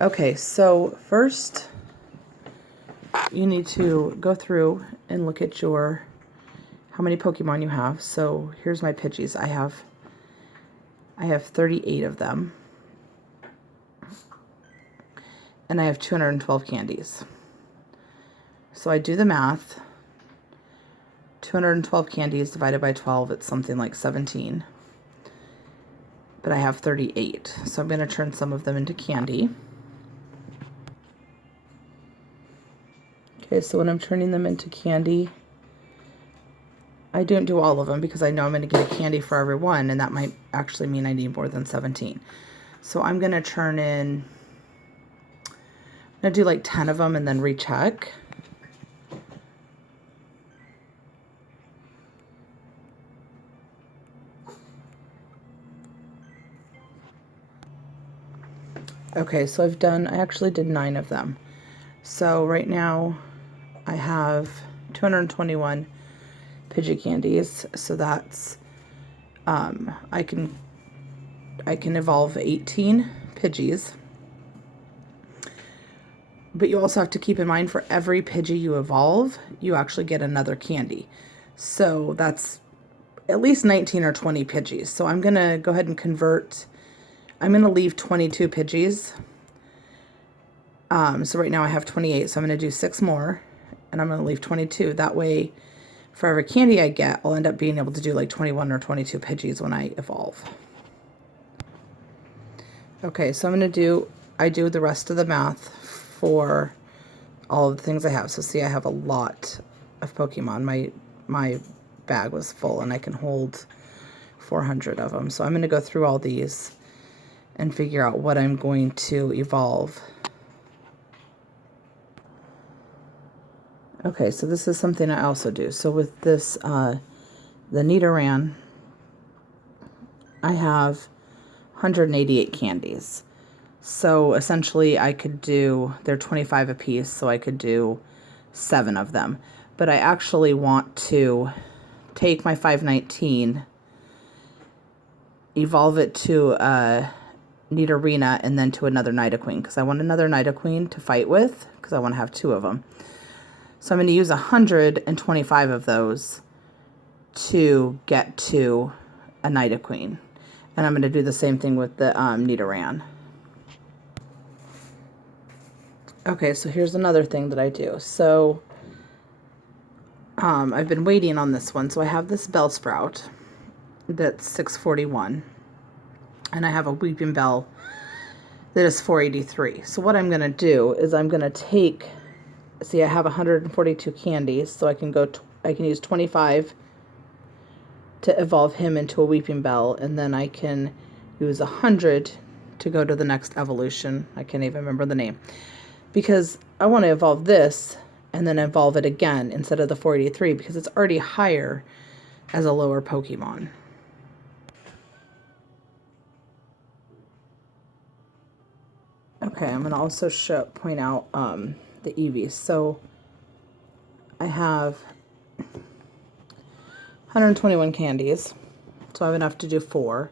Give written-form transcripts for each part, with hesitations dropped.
Okay, so first you need to go through and look at your how many Pokemon you have. So here's my Pidgeys. I have 38 of them. And I have 212 candies. So I do the math. 212 candies divided by 12, it's something like 17. But I have 38. So I'm going to turn some of them into candy. Okay, so when I'm turning them into candy, I don't do all of them because I know I'm going to get a candy for every one, and that might actually mean I need more than 17. So I'm going to turn in, I'm going to do like 10 of them and then recheck. Okay, so I actually did 9 of them. So right now I have 221 Pidgey candies, so that's, I can evolve 18 Pidgeys. But you also have to keep in mind for every Pidgey you evolve, you actually get another candy. So that's at least 19 or 20 Pidgeys. So I'm going to go ahead and convert, I'm going to leave 22 Pidgeys. So right now I have 28, so I'm going to do 6 more, and I'm going to leave 22. That way, for every candy I get, I'll end up being able to do like 21 or 22 Pidgeys when I evolve. Okay, so I do the rest of the math for all of the things I have. So see, I have a lot of Pokemon. My bag was full, and I can hold 400 of them. So I'm going to go through all these and figure out what I'm going to evolve. Okay, so this is something I also do. So with this, the Nidoran, I have 188 candies. So essentially I could do, they're 25 a piece, so I could do 7 of them. But I actually want to take my 519, evolve it to a Nidorina, and then to another Nidoqueen, because I want another Nidoqueen to fight with, because I want to have 2 of them. So I'm going to use 125 of those to get to a Nidoqueen. And I'm going to do the same thing with the Nidoran. Okay, so here's another thing that I do. So I've been waiting on this one. So I have this Bellsprout that's 641. And I have a Weeping Bell that is 483. So what I'm going to do is I'm going to take, see, I have 142 candies, so I can use 25 to evolve him into a Weeping Bell, and then I can use 100 to go to the next evolution. I can't even remember the name, because I want to evolve this and then evolve it again instead of the 483, because it's already higher as a lower Pokemon. Okay, I'm going to also point out the Eevees. So I have 121 candies, so I have enough to do 4.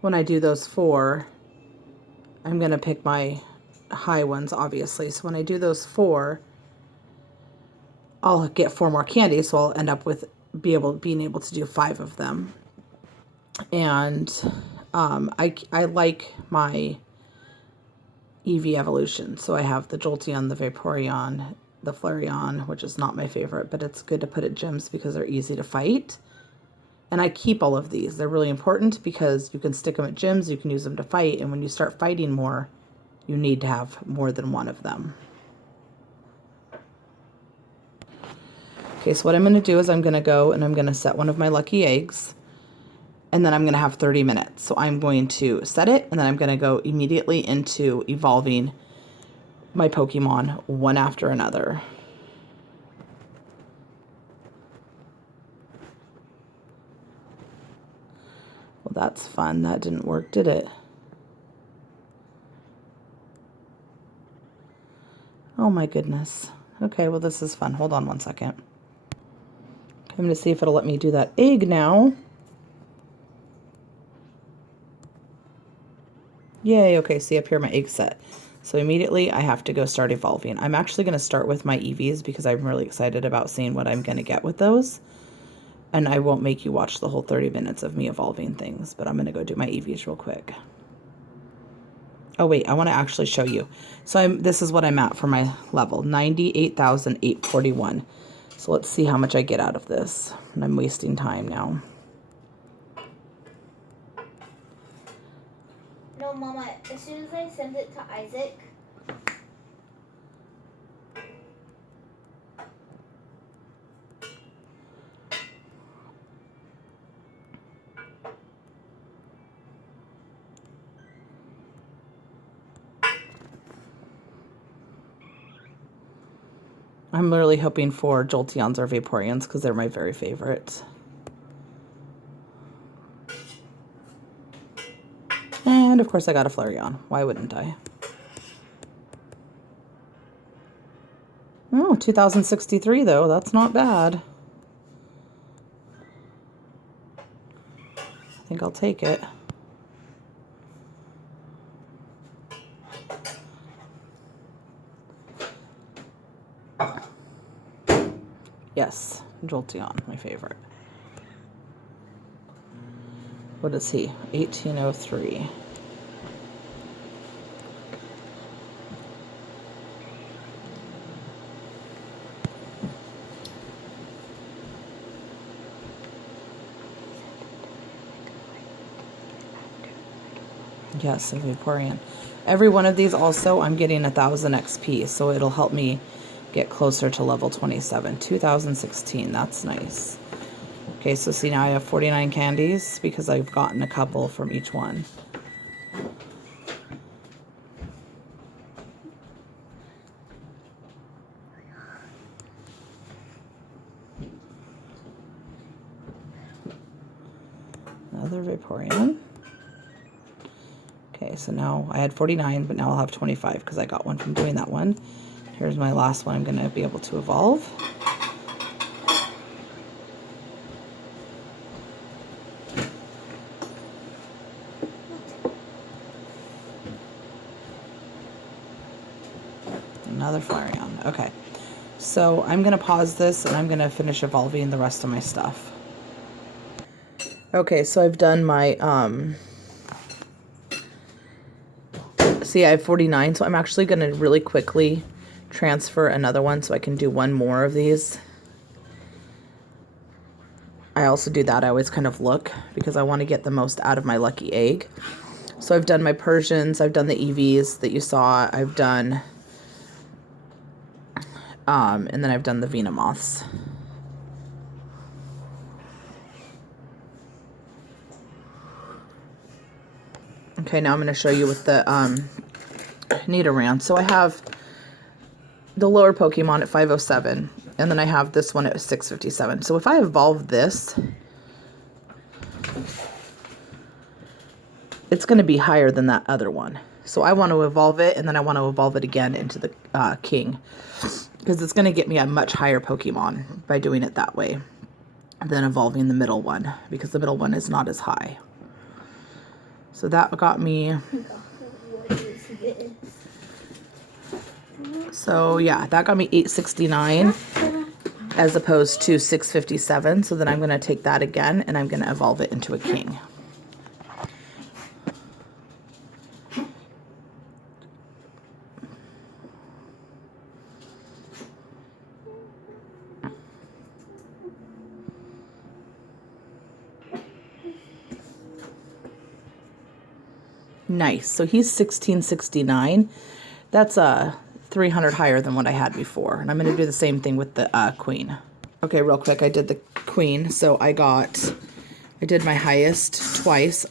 When I do those 4, I'm going to pick my high ones, obviously. So when I do those 4, I'll get 4 more candies, so I'll end up with being able to do 5 of them. And I like my Eevee evolution. So I have the Jolteon, the Vaporeon, the Flareon, which is not my favorite, but it's good to put at gyms because they're easy to fight. And I keep all of these. They're really important because you can stick them at gyms, you can use them to fight, and when you start fighting more, you need to have more than one of them. Okay, so what I'm going to do is I'm going to go and I'm going to set one of my lucky eggs, and then I'm going to have 30 minutes. So I'm going to set it, and then I'm going to go immediately into evolving my Pokemon one after another. Well, that's fun. That didn't work, did it? Oh my goodness. Okay, well this is fun. Hold on one second. I'm going to see if it'll let me do that egg now. Yay, okay, see up here my egg set. So immediately I have to go start evolving. I'm actually going to start with my EVs because I'm really excited about seeing what I'm going to get with those. And I won't make you watch the whole 30 minutes of me evolving things, but I'm going to go do my EVs real quick. Oh wait, I want to actually show you. So this is what I'm at for my level, 98,841. So let's see how much I get out of this. And I'm wasting time now. No, Mama, as soon as I send it to Isaac, I'm really hoping for Jolteons or Vaporeons because they're my very favorite. And of course I got a Flareon. Why wouldn't I? Oh, 2063 though. That's not bad. I think I'll take it. Yes, Jolteon, my favorite. What is he? 1803. Yes, a Vaporeon. Every one of these also, I'm getting 1,000 XP, so it'll help me get closer to level 27. 2016, that's nice. Okay, so see now I have 49 candies because I've gotten a couple from each one. Another Vaporeon. Okay, so now I had 49, but now I'll have 25 because I got one from doing that one. Here's my last one I'm going to be able to evolve. Another Flareon. Okay, so I'm going to pause this and I'm going to finish evolving the rest of my stuff. Okay, so I've done my, see I have 49, so I'm actually going to really quickly transfer another one so I can do one more of these. I also do that, I always kind of look because I want to get the most out of my lucky egg. So I've done my Persians, I've done the EVs that you saw, I've done, and then I've done the Venomoths. Okay, now I'm going to show you with the Nidoran. So I have the lower Pokemon at 507, and then I have this one at 657. So if I evolve this, it's going to be higher than that other one. So I want to evolve it, and then I want to evolve it again into the King, because it's going to get me a much higher Pokemon by doing it that way than evolving the middle one, because the middle one is not as high. So that got me, so yeah, that got me 869 as opposed to 657. So then I'm going to take that again and I'm going to evolve it into a King. Nice. So he's 1669. That's 300 higher than what I had before. And I'm going to do the same thing with the Queen. Okay, real quick, I did the Queen. So I did my highest twice.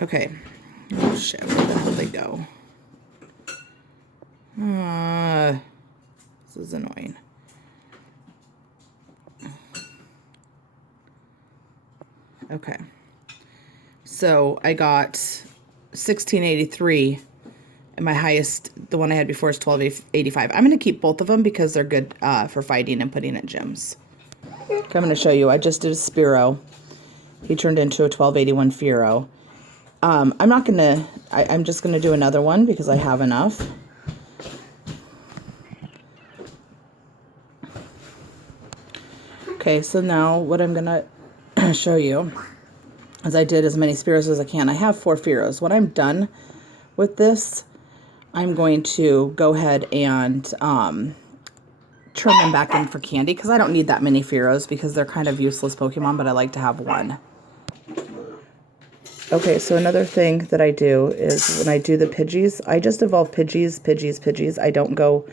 Okay. Oh shit, where the hell did they go? This is annoying. Okay. So I got 1683, and my highest, the one I had before, is 1285. I'm going to keep both of them because they're good for fighting and putting at gyms. Okay, I'm going to show you. I just did a Spearow. He turned into a 1281 Fearow. I'm not going to, I'm just going to do another one because I have enough. Okay, so now what I'm going to show you is I did as many Spiros as I can. I have 4 Spiros. When I'm done with this, I'm going to go ahead and turn them back in for candy because I don't need that many Spiros because they're kind of useless Pokemon, but I like to have one. Okay, so another thing that I do is when I do the Pidgeys, I just evolve Pidgeys. I don't go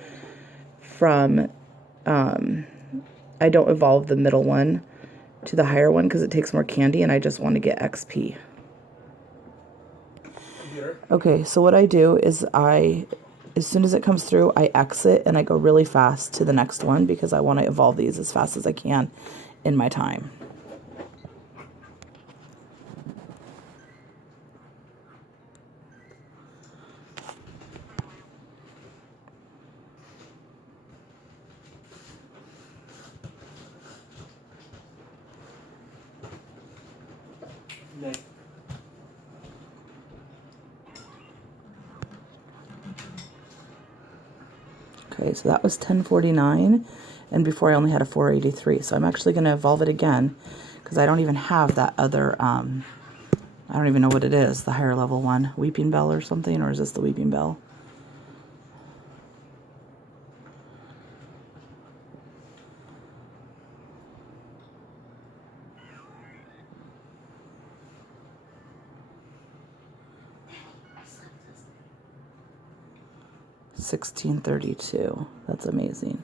from, I don't evolve the middle one to the higher one because it takes more candy and I just want to get XP. Okay, so what I do is as soon as it comes through, I exit and I go really fast to the next one because I want to evolve these as fast as I can in my time. Okay, so that was 1049, and before I only had a 483. So I'm actually going to evolve it again because I don't even have that other, I don't even know what it is, the higher level one. Weeping Bell or something, or is this the Weeping Bell? $16.32. That's amazing.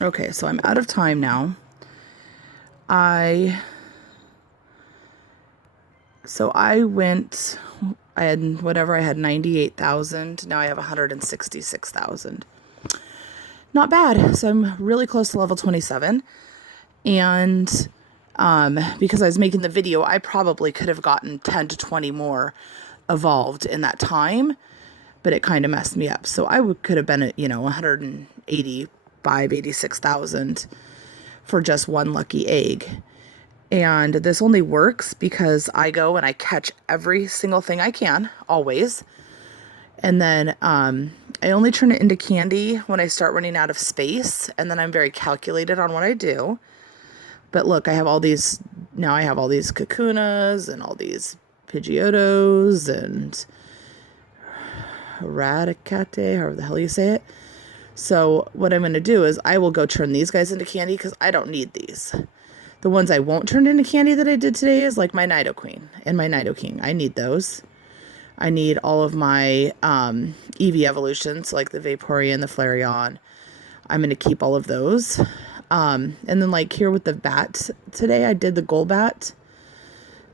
Okay, so I'm out of time now. I had whatever, I had 98,000. Now I have 166,000. Not bad. So I'm really close to level 27. And because I was making the video, I probably could have gotten 10 to 20 more evolved in that time, but it kind of messed me up. So I could have been at, 86,000 for just one lucky egg. And this only works because I go and I catch every single thing I can, always. And then I only turn it into candy when I start running out of space. And then I'm very calculated on what I do. But look, I have all these Kakunas and all these Pidgeotos and Raticate, however the hell you say it. So what I'm going to do is I will go turn these guys into candy because I don't need these. The ones I won't turn into candy that I did today is like my Nidoqueen and my Nidoking. I need those. I need all of my Eevee evolutions, like the Vaporeon, the Flareon. I'm going to keep all of those. And then like here with the bat today, I did the Golbat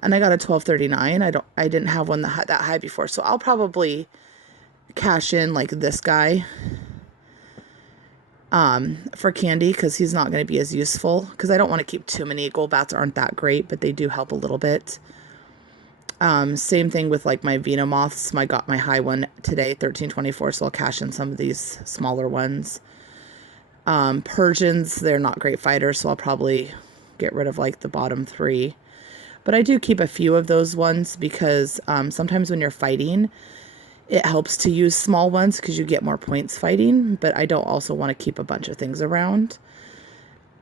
and I got a 1239. I didn't have one that high before. So I'll probably cash in like this guy for candy because he's not going to be as useful because I don't want to keep too many. Golbats aren't that great, but they do help a little bit. Same thing with like my Venomoths. I got my high one today, 1324, so I'll cash in some of these smaller ones. Persians, they're not great fighters, so I'll probably get rid of like the bottom 3. But I do keep a few of those ones because sometimes when you're fighting, it helps to use small ones because you get more points fighting, but I don't also want to keep a bunch of things around.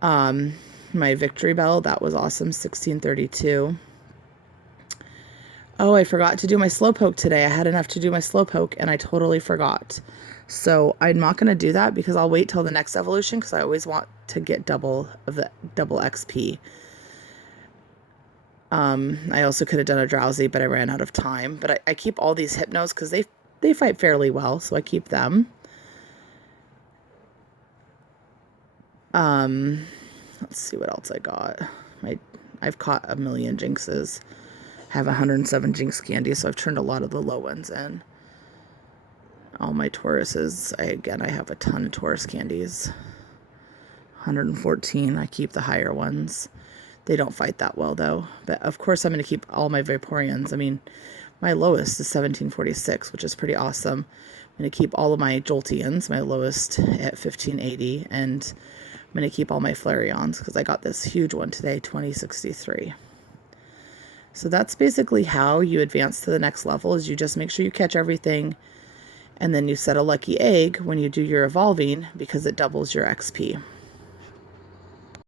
My Victory Bell, that was awesome, 1632. Oh, I forgot to do my Slowpoke today. I had enough to do my Slowpoke, and I totally forgot. So I'm not going to do that because I'll wait till the next evolution because I always want to get double XP. I also could have done a Drowsy, but I ran out of time. But I keep all these Hypnos because they fight fairly well, so I keep them. Let's see what else I got. I've caught a million Jinxes. I have 107 Jinx candies, so I've turned a lot of the low ones in. All my Tauruses, I have a ton of Taurus candies. 114, I keep the higher ones. They don't fight that well, though. But, of course, I'm going to keep all my Vaporeons. I mean, my lowest is 1746, which is pretty awesome. I'm going to keep all of my Jolteons, my lowest, at 1580. And I'm going to keep all my Flareons, because I got this huge one today, 2063. So that's basically how you advance to the next level, is you just make sure you catch everything, and then you set a lucky egg when you do your evolving because it doubles your XP.